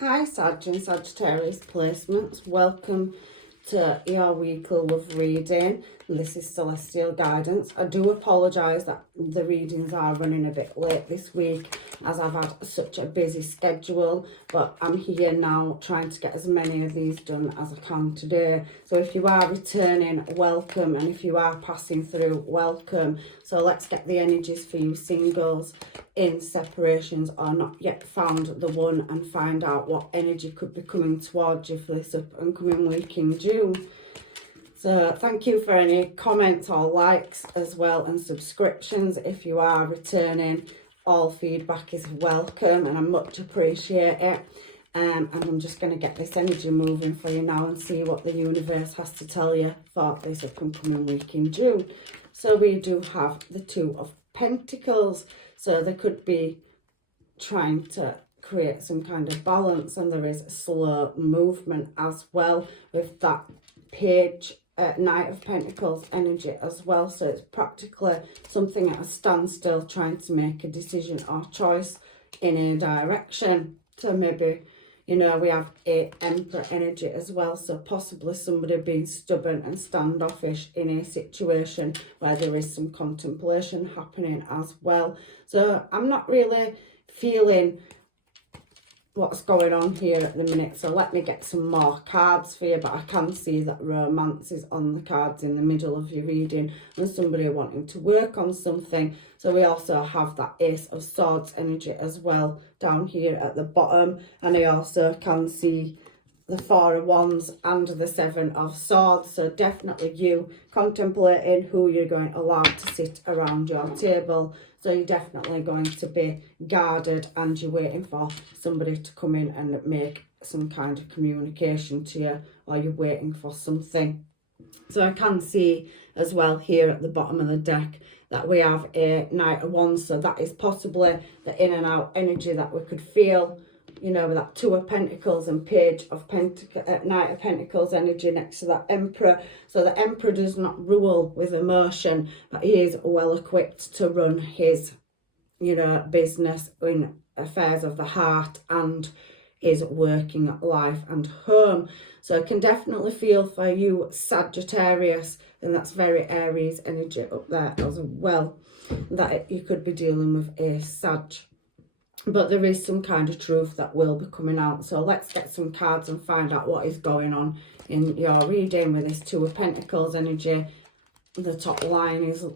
Hi Sag and Sagittarius placements, welcome to your weekly love reading. This is Celestial Guidance. I do apologise that the readings are running a bit late this week as I've had such a busy schedule, but I'm here now trying to get as many of these done as I can today. So if you are returning, welcome, and if you are passing through, welcome. So let's get the energies for you singles in separations or not yet found the one, and find out what energy could be coming towards you for this up and coming week in June. So thank you for any comments or likes as well, and subscriptions if you are returning. All feedback is welcome and I much appreciate it. And I'm just going to get this energy moving for you now and see what the universe has to tell you for this up and coming week in June. So we do have the Two of Pentacles. So they could be trying to create some kind of balance, and there is slow movement as well with that page Knight of Pentacles energy as well. So it's practically something at a standstill, trying to make a decision or choice in a direction. So maybe, you know, we have a Emperor energy as well. So possibly somebody being stubborn and standoffish in a situation where there is some contemplation happening as well. So I'm not really feeling what's going on here at the minute, so let me get some more cards for you. But I can see that romance is on the cards in the middle of your reading, and somebody wanting to work on something. So we also have that Ace of Swords energy as well down here at the bottom, and I also can see the Four of Wands and the Seven of Swords. So definitely you contemplating who you're going to allow to sit around your table. So you're definitely going to be guarded, and you're waiting for somebody to come in and make some kind of communication to you, or you're waiting for something. So I can see as well here at the bottom of the deck that we have a Knight of Wands. So that is possibly the in and out energy that we could feel, you know, with that Two of Pentacles and Page of Knight of Pentacles energy next to that Emperor. So the Emperor does not rule with emotion, but he is well equipped to run his, you know, business in affairs of the heart and his working life and home. So I can definitely feel for you Sagittarius, and that's very Aries energy up there as well, that you could be dealing with a Sag. But there is some kind of truth that will be coming out. So let's get some cards and find out what is going on in your reading with this Two of Pentacles energy. The top line is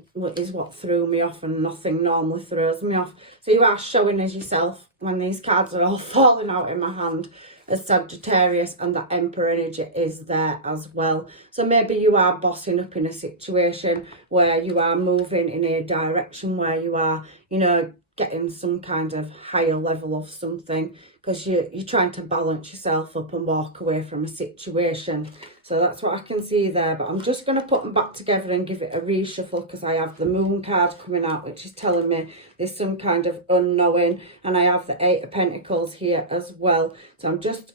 what threw me off, and nothing normally throws me off. So you are showing as yourself when these cards are all falling out in my hand as Sagittarius, and that Emperor energy is there as well. So maybe you are bossing up in a situation where you are moving in a direction where you are, you know, getting some kind of higher level of something, because you're trying to balance yourself up and walk away from a situation. So that's what I can see there. But I'm just going to put them back together and give it a reshuffle, because I have the Moon card coming out, which is telling me there's some kind of unknowing, and I have the Eight of Pentacles here as well. So I'm just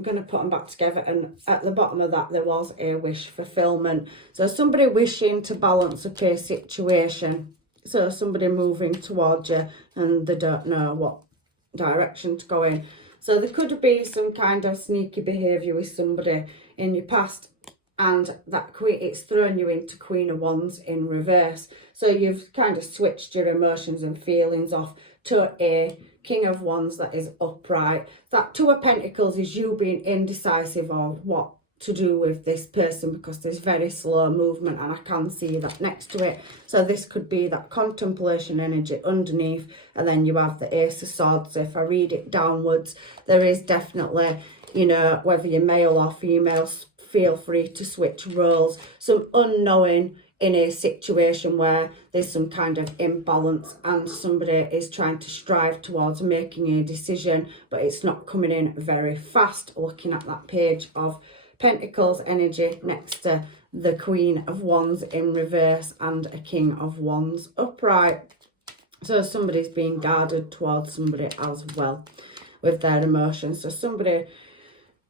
going to put them back together, and at the bottom of that there was a wish fulfillment. So somebody wishing to balance up a situation. So somebody moving towards you and they don't know what direction to go in. So there could be some kind of sneaky behaviour with somebody in your past, and that it's thrown you into Queen of Wands in reverse. So you've kind of switched your emotions and feelings off to a King of Wands that is upright. That Two of Pentacles is you being indecisive of what to do with this person, because there's very slow movement, and I can see that next to it. So this could be that contemplation energy underneath, and then you have the Ace of Swords. So if I read it downwards, there is definitely, you know, whether you're male or female, feel free to switch roles. Some unknowing in a situation where there's some kind of imbalance, and somebody is trying to strive towards making a decision, but it's not coming in very fast. Looking at that Page of Pentacles energy next to the Queen of Wands in reverse and a King of Wands upright. So somebody's being guarded towards somebody as well with their emotions. So somebody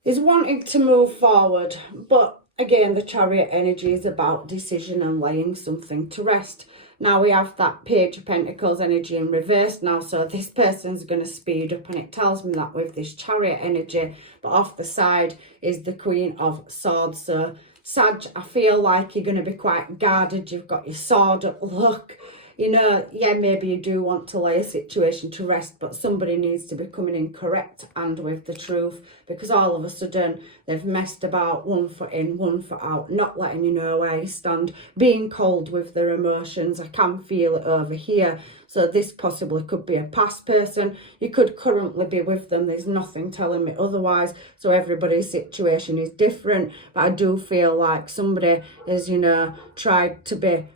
is wanting to move forward, but again, the Chariot energy is about decision and laying something to rest. Now we have that Page of Pentacles energy in reverse now. So this person's going to speed up, and it tells me that with this Chariot energy. But off the side is the Queen of Swords. So Sag, I feel like you're going to be quite guarded. You've got your sword up. Look, you know, yeah, maybe you do want to lay a situation to rest, but somebody needs to be coming in correct and with the truth, because all of a sudden they've messed about, 1 foot in, 1 foot out, not letting you know where you stand, being cold with their emotions. I can feel it over here. So this possibly could be a past person. You could currently be with them. There's nothing telling me otherwise. So everybody's situation is different. But I do feel like somebody has, you know, tried to be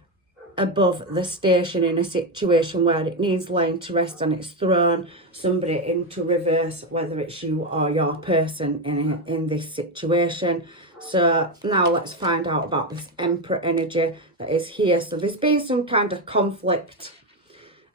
above the station in a situation where it needs laying to rest, and it's thrown somebody into reverse, whether it's you or your person in this situation. So now let's find out about this Emperor energy that is here. So there's been some kind of conflict,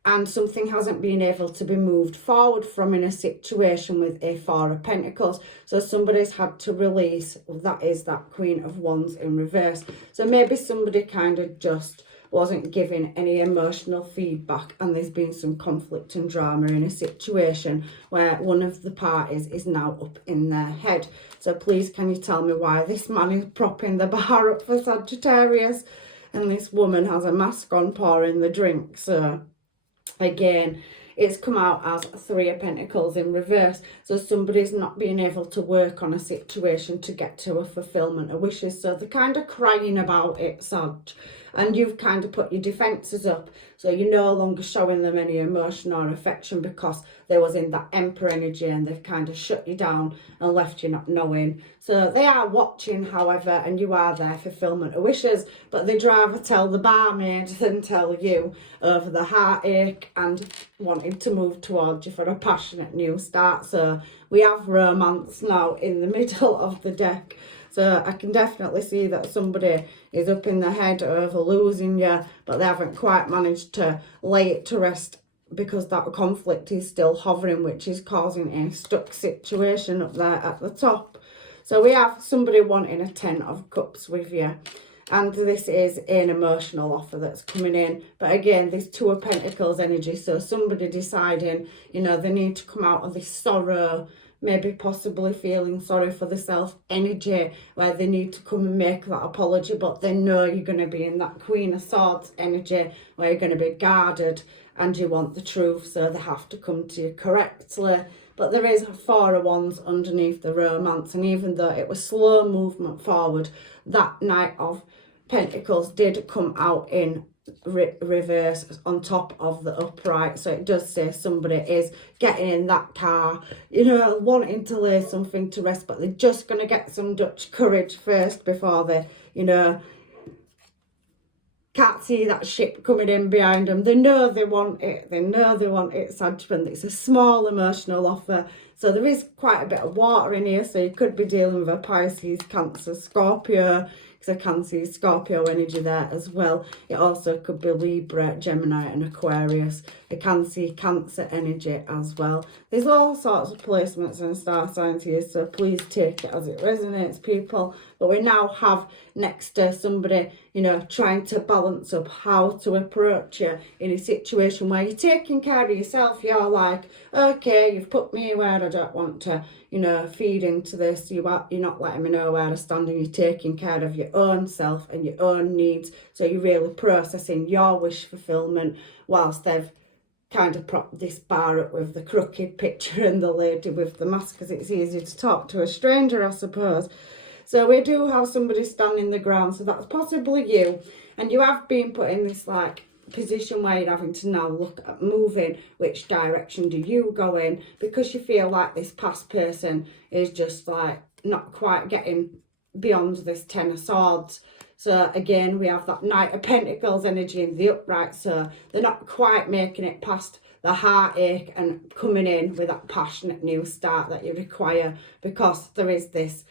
and something hasn't been able to be moved forward from in a situation with a Four of Pentacles. So somebody's had to release, that is that Queen of Wands in reverse. So maybe somebody kind of just wasn't giving any emotional feedback, and there's been some conflict and drama in a situation where one of the parties is now up in their head. So please, can you tell me why this man is propping the bar up for Sagittarius, and this woman has a mask on pouring the drink? So again, it's come out as 3 of Pentacles in reverse. So somebody's not being able to work on a situation to get to a fulfillment of wishes. So they're kind of crying about it, Sag. And you've kind of put your defences up. So you're no longer showing them any emotion or affection because they was in that Emperor energy, and they've kind of shut you down and left you not knowing. So they are watching, however, and you are their fulfillment of wishes, but they'd rather tell the barmaid than tell you over the heartache and wanting to move towards you for a passionate new start. So we have romance now in the middle of the deck. So I can definitely see that somebody is up in the head over losing you, but they haven't quite managed to lay it to rest because that conflict is still hovering, which is causing a stuck situation up there at the top. So we have somebody wanting a 10 of Cups with you. And this is an emotional offer that's coming in. But again, there's 2 of Pentacles energy. So somebody deciding, you know, they need to come out of this sorrow, maybe possibly feeling sorry for themselves energy, where they need to come and make that apology, but they know you're going to be in that Queen of Swords energy where you're going to be guarded and you want the truth, so they have to come to you correctly. But there is a 4 of Wands underneath the romance, and even though it was slow movement forward, that Knight of Pentacles did come out in reverse on top of the upright. So it does say somebody is getting in that car, you know, wanting to lay something to rest, but they're just going to get some Dutch courage first before they, you know, can't see that ship coming in behind them. They know they want it. They know they want it, Sagitarius. It's a small emotional offer. So there is quite a bit of water in here. So you could be dealing with a Pisces, Cancer, Scorpio, because I can see Scorpio energy there as well. It also could be Libra, Gemini and Aquarius. I can see Cancer energy as well. There's all sorts of placements and star signs here, so please take it as it resonates, people. But we now have next to somebody, you know, trying to balance up how to approach you in a situation where you're taking care of yourself. You're like, okay, you've put me where I don't want to, you know, feed into this. You're not letting me know where I stand, and you're taking care of your own self and your own needs. So you're really processing your wish fulfillment whilst they've kind of propped this bar up with the crooked picture and the lady with the mask, because it's easier to talk to a stranger, I suppose. So we do have somebody standing the ground, so that's possibly you. And you have been put in this like position where you're having to now look at moving, which direction do you go in, because you feel like this past person is just like not quite getting beyond this 10 of Swords. So again, we have that Knight of Pentacles energy in the upright, so they're not quite making it past the heartache and coming in with that passionate new start that you require, because there is this,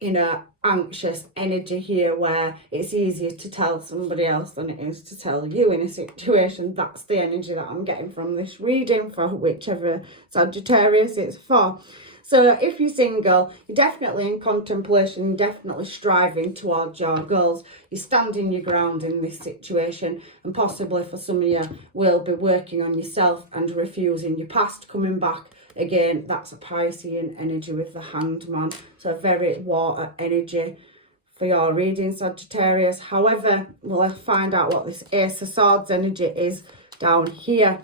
you know, anxious energy here where it's easier to tell somebody else than it is to tell you in a situation. That's the energy that I'm getting from this reading for whichever Sagittarius it's for. So if you're single, you're definitely in contemplation, you're definitely striving towards your goals. You're standing your ground in this situation, and possibly for some of you will be working on yourself and refusing your past coming back. Again, that's a Piscean energy with the Hanged Man. So a very water energy for your reading, Sagittarius. However, we'll find out what this Ace of Swords energy is down here.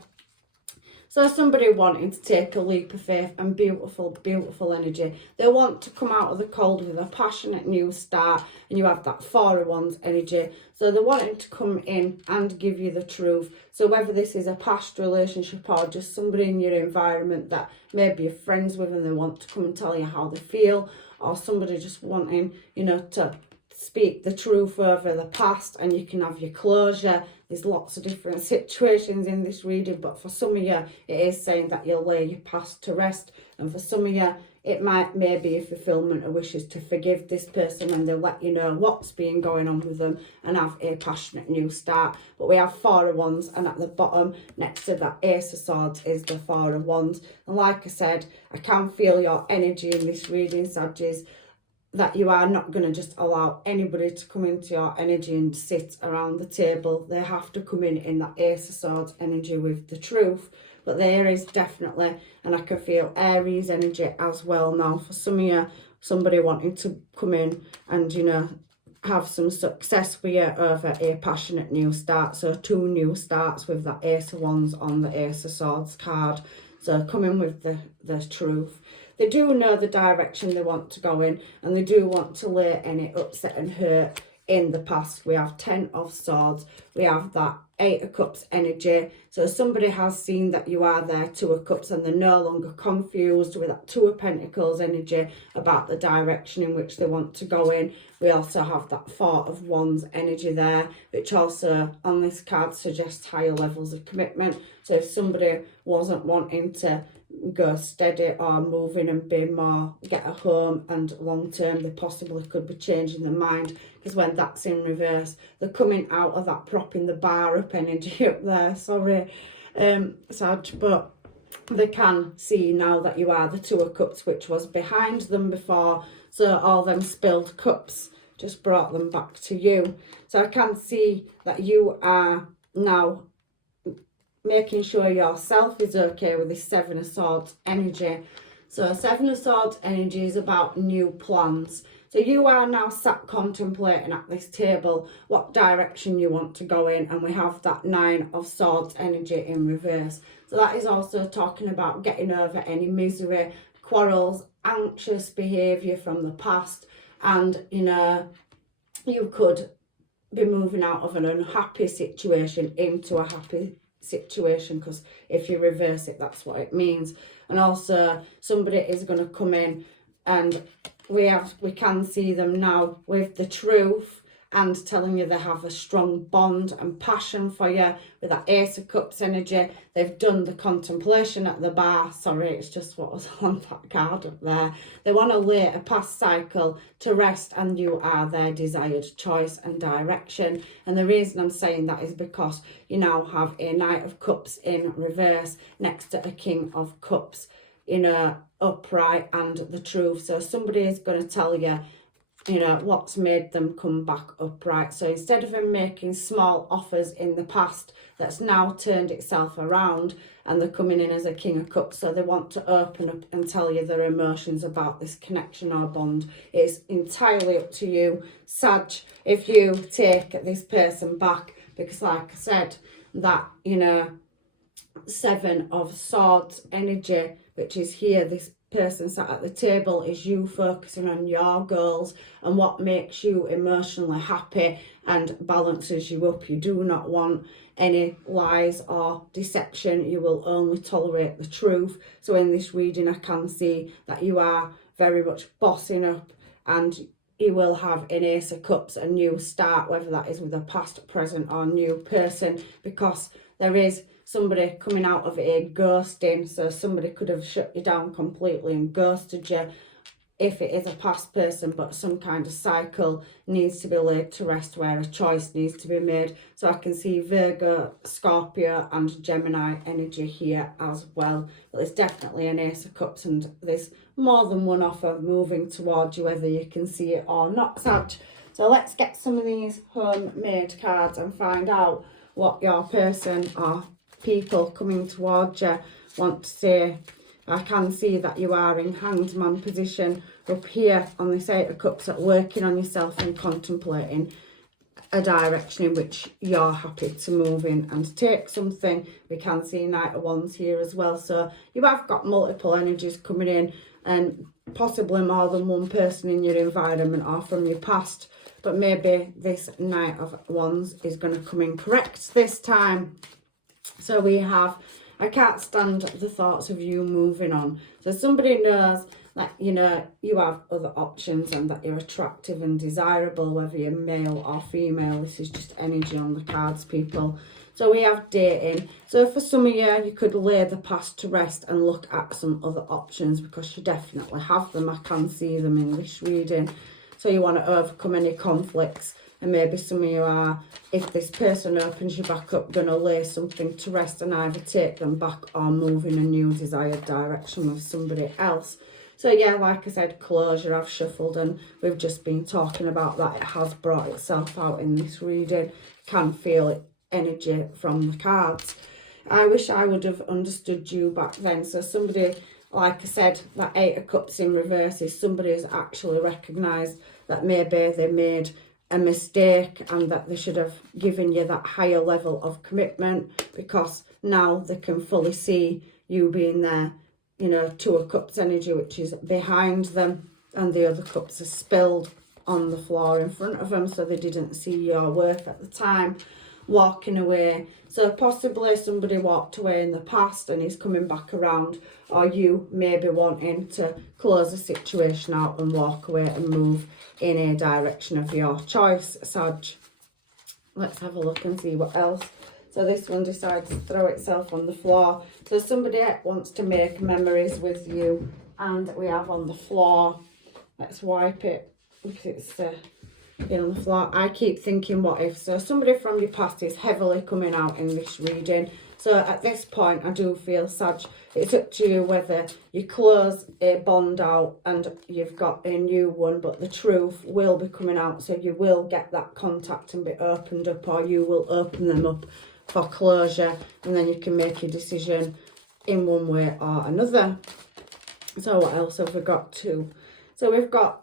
So somebody wanting to take a leap of faith and beautiful, beautiful energy. They want to come out of the cold with a passionate new start, and you have that Four of Wands energy. So they're wanting to come in and give you the truth. So whether this is a past relationship or just somebody in your environment that maybe you're friends with and they want to come and tell you how they feel, or somebody just wanting, you know, to speak the truth over the past and you can have your closure. There's lots of different situations in this reading, but for some of you it is saying that you'll lay your past to rest, and for some of you it might maybe a fulfillment of wishes to forgive this person when they let you know what's been going on with them and have a passionate new start. But we have Four of Wands, and at the bottom next to that Ace of Swords is the Four of Wands. And like I said, I can feel your energy in this reading, Sagittarius, that you are not going to just allow anybody to come into your energy and sit around the table. They have to come in that Ace of Swords energy with the truth. But there is definitely, and I can feel Aries energy as well now. For some of you, somebody wanting to come in and, you know, have some success with you over a passionate new start. So 2 new starts with that Ace of Wands on the Ace of Swords card. So come in with the truth. They do know the direction they want to go in, and they do want to lay any upset and hurt in the past. We have 10 of Swords. We have that 8 of Cups energy. So somebody has seen that you are there, 2 of Cups, and they're no longer confused with that 2 of Pentacles energy about the direction in which they want to go in. We also have that 4 of Wands energy there, which also on this card suggests higher levels of commitment. So if somebody wasn't wanting to go steady or moving and be more, get a home and long term, they possibly could be changing their mind, because when that's in reverse, they're coming out of that propping the bar up energy up there, sorry, Sag, but they can see now that you are the 2 of Cups, which was behind them before. So all them spilled cups just brought them back to you. So I can see that you are now making sure yourself is okay with this 7 of Swords energy. So 7 of Swords energy is about new plans. So you are now sat contemplating at this table what direction you want to go in, and we have that 9 of Swords energy in reverse. So that is also talking about getting over any misery, quarrels, anxious behaviour from the past, and, you know, you could be moving out of an unhappy situation into a happy situation, because if you reverse it, that's what it means. And also somebody is going to come in, and we can see them now with the truth and telling you they have a strong bond and passion for you with that Ace of Cups energy. They've done the contemplation at the bar. Sorry, it's just what was on that card up there. They want to lay a past cycle to rest, and you are their desired choice and direction. And the reason I'm saying that is because you now have a Knight of Cups in reverse next to a King of Cups, you know, upright, and the truth. So somebody is going to tell you, you know, what's made them come back upright. So instead of them making small offers in the past, that's now turned itself around, and they're coming in as a King of Cups. So they want to open up and tell you their emotions about this connection or bond. It's entirely up to you, Sag, if you take this person back, because like I said, that, you know, 7 of Swords energy, which is here, this person sat at the table, is you focusing on your goals and what makes you emotionally happy and balances you up. You do not want any lies or deception. You will only tolerate the truth. So in this reading, I can see that you are very much bossing up, and you will have an Ace of Cups, a new start, whether that is with a past, present or new person, because there is somebody coming out of a ghosting. So somebody could have shut you down completely and ghosted you if it is a past person, but some kind of cycle needs to be laid to rest where a choice needs to be made. So I can see Virgo, Scorpio and Gemini energy here as well. But there's definitely an Ace of Cups, and there's more than one offer moving towards you, whether you can see it or not, Sag. So let's get some of these homemade cards and find out what your person or people coming towards you want to say. I can see that you are in Hanged Man position up here on this Eight of Cups, at working on yourself and contemplating a direction in which you're happy to move in and take something. We can see Knight of Wands here as well. So you have got multiple energies coming in, and possibly more than one person in your environment or from your past. But maybe this Knight of Wands is going to come in correct this time. So we have, I can't stand the thoughts of you moving on. So somebody knows that, you know, you have other options and that you're attractive and desirable, whether you're male or female. This is just energy on the cards, people. So we have dating. So for some of you, you could lay the past to rest and look at some other options, because you definitely have them. I can see them in this reading. So you want to overcome any conflicts. And maybe some of you are, if this person opens you back up, going to lay something to rest and either take them back or move in a new desired direction with somebody else. So yeah, like I said, closure. I've shuffled and we've just been talking about that. It has brought itself out in this reading. Can feel it, energy from the cards. I wish I would have understood you back then. So somebody, like I said, that Eight of Cups in reverse is somebody who's actually recognised that maybe they made a mistake and that they should have given you that higher level of commitment, because now they can fully see you being there. You know, Two of Cups energy, which is behind them, and the other cups are spilled on the floor in front of them, so they didn't see your worth at the time, walking away. So possibly somebody walked away in the past and is coming back around, or you may be wanting to close the situation out and walk away and move in a direction of your choice, Sag. Let's have a look and see what else. So this one decides to throw itself on the floor. So somebody wants to make memories with you, and we have on the floor, let's wipe it if it's on the floor. I keep thinking, what if? So somebody from your past is heavily coming out in this reading. So at this point, I do feel, Sag, it's up to you whether you close a bond out and you've got a new one, but the truth will be coming out. So you will get that contact and be opened up, or you will open them up for closure, and then you can make your decision in one way or another. So what else have we got too? So we've got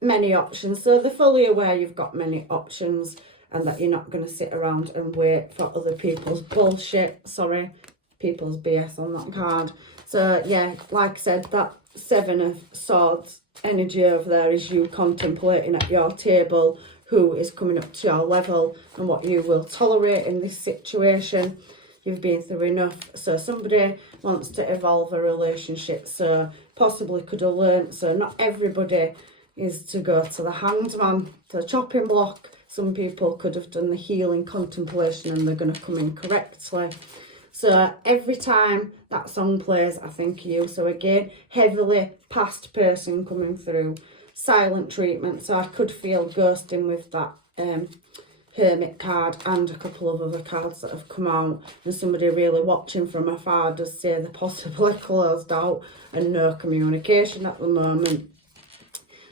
many options. So they're fully aware you've got many options, and that you're not going to sit around and wait for other people's bullshit. Sorry, people's BS on that card. So yeah, like I said, that Seven of Swords energy over there is you contemplating at your table who is coming up to your level and what you will tolerate in this situation. You've been through enough. So somebody wants to evolve a relationship, so possibly could have learnt. So not everybody is to go to the Hanged Man, to the chopping block. Some people could have done the healing contemplation and they're going to come in correctly. So every time that song plays, I think of you. So again, heavily past person coming through. Silent treatment. So I could feel ghosting with that Hermit card and a couple of other cards that have come out. And somebody really watching from afar does say they're possibly closed out and no communication at the moment.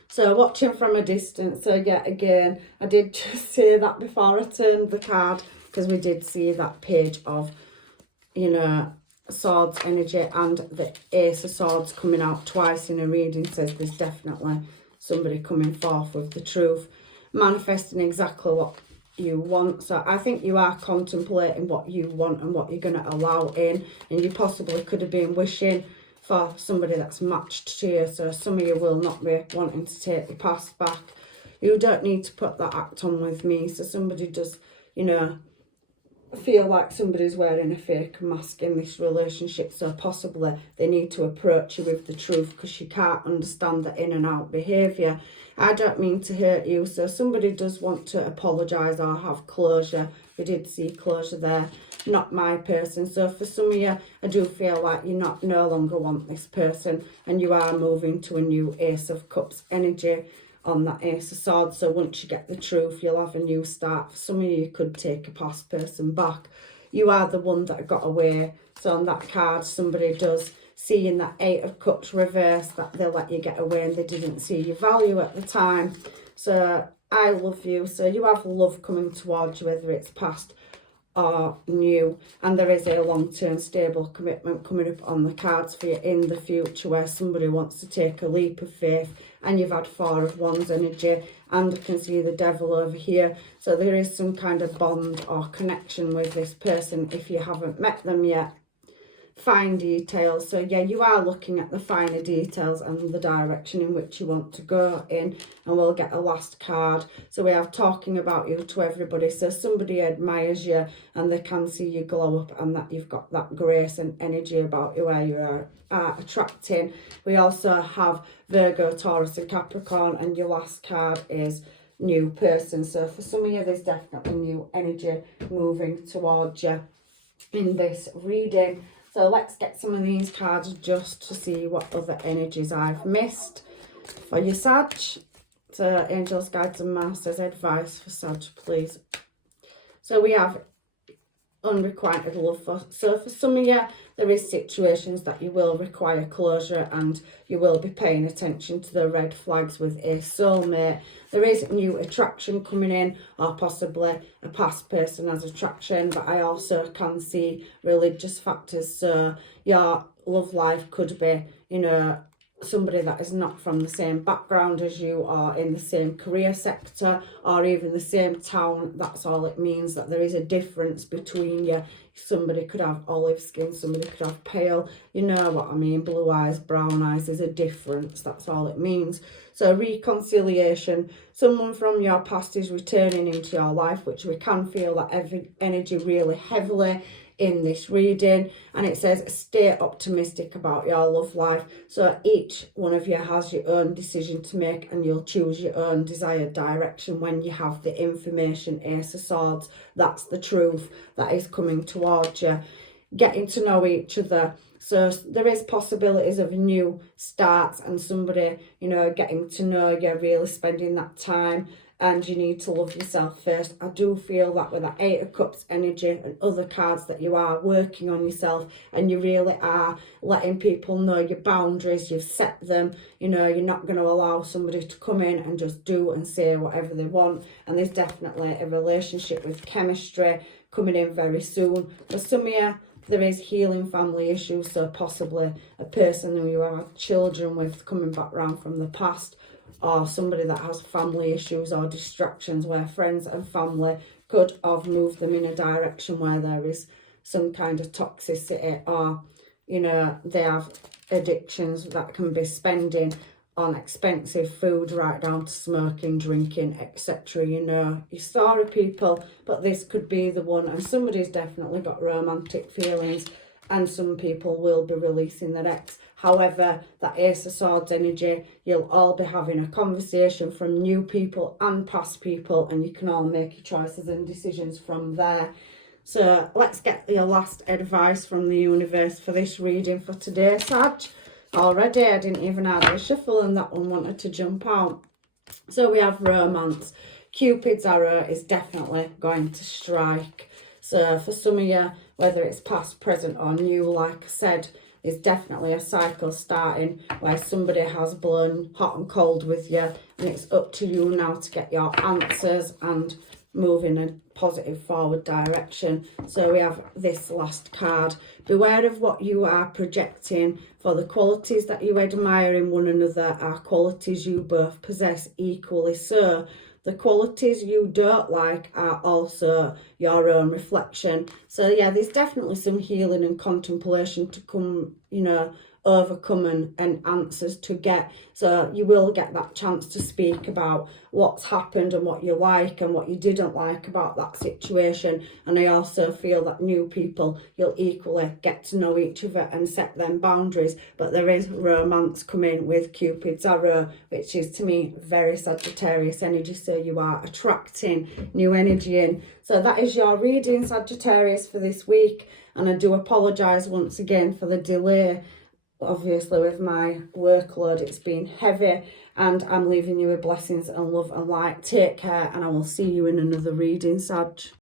So watching from a distance. So yeah, again, I did just say that before I turned the card, because we did see that page of, you know, Swords energy and the Ace of Swords coming out twice in a reading. Says there's definitely somebody coming forth with the truth, manifesting exactly what you want. So I think you are contemplating what you want and what you're going to allow in, and you possibly could have been wishing for somebody that's matched to you. So some of you will not be wanting to take your past back. You don't need to put that act on with me. So somebody does, you know, feel like somebody's wearing a fake mask in this relationship. So possibly they need to approach you with the truth, because you can't understand the in and out behaviour. I don't mean to hurt you. So somebody does want to apologise or have closure. We did see closure there. not my person. So for some of you, I do feel like you no longer want this person, and you are moving to a new Ace of Cups energy on that Ace of Swords. So once you get the truth, you'll have a new start. For some of you, you could take a past person back. You are the one that got away. So on that card, somebody does see in that Eight of Cups reverse that they let you get away and they didn't see your value at the time. So I love you. So you have love coming towards you, whether it's past or new, and there is a long-term stable commitment coming up on the cards for you in the future, where somebody wants to take a leap of faith. And you've had Four of Wands energy, and I can see the Devil over here. So there is some kind of bond or connection with this person if you haven't met them yet. Fine details. So yeah, you are looking at the finer details and the direction in which you want to go in. And we'll get a last card. So we have talking about you to everybody. So somebody admires you and they can see you glow up, and that you've got that grace and energy about you where you are attracting. We also have Virgo, Taurus and Capricorn, and your last card is new person. So for some of you, there's definitely new energy moving towards you in this reading. So let's get some of these cards just to see what other energies I've missed for your Sag. So angels, guides and masters, advice for Sag, please. So we have unrequited love. So for some of you, there is situations that you will require closure, and you will be paying attention to the red flags with a soulmate. There is new attraction coming in, or possibly a past person as attraction, but I also can see religious factors. So your love life could be, you know, somebody that is not from the same background as you, or in the same career sector, or even the same town. That's all it means, that there is a difference between you. Somebody could have olive skin, somebody could have pale, you know what I mean, blue eyes, brown eyes. There's a difference, that's all it means. So reconciliation, someone from your past is returning into your life, which we can feel that every energy really heavily in this reading. And it says stay optimistic about your love life. So each one of you has your own decision to make, and you'll choose your own desired direction when you have the information. Ace of Swords, that's the truth that is coming towards you. Getting to know each other. So there is possibilities of new starts, and somebody, you know, getting to know you, really spending that time. And you need to love yourself first. I do feel that with that Eight of Cups energy and other cards, that you are working on yourself, and you really are letting people know your boundaries. You've set them. You know, you're not going to allow somebody to come in and just do and say whatever they want. And there's definitely a relationship with chemistry coming in very soon. For some of you, there is healing family issues. So possibly a person who you have children with coming back round from the past, or somebody that has family issues or distractions, where friends and family could have moved them in a direction where there is some kind of toxicity, or, you know, they have addictions that can be spending on expensive food, right down to smoking, drinking, etc. You know your story, people, but this could be the one. And somebody's definitely got romantic feelings, and some people will be releasing their ex. However, that Ace of Swords energy, you'll all be having a conversation from new people and past people, and you can all make your choices and decisions from there. So let's get your last advice from the universe for this reading for today, Sag. Already, I didn't even have a shuffle, and that one wanted to jump out. So we have romance. Cupid's arrow is definitely going to strike. So for some of you, whether it's past, present or new, like I said, is definitely a cycle starting where somebody has blown hot and cold with you, and it's up to you now to get your answers and move in a positive forward direction. So we have this last card. Beware of what you are projecting, for the qualities that you admire in one another are qualities you both possess equally. So the qualities you don't like are also your own reflection. So yeah, there's definitely some healing and contemplation to come, you know, overcoming and answers to get. So you will get that chance to speak about what's happened and what you like and what you didn't like about that situation. And I also feel that new people, you'll equally get to know each other and set them boundaries. But there is romance coming with Cupid's arrow, which is to me very Sagittarius energy. So you are attracting new energy in. So that is your reading, Sagittarius, for this week. And I do apologise once again for the delay. Obviously, with my workload, it's been heavy, and I'm leaving you with blessings and love and light. Take care, and I will see you in another reading, Sag.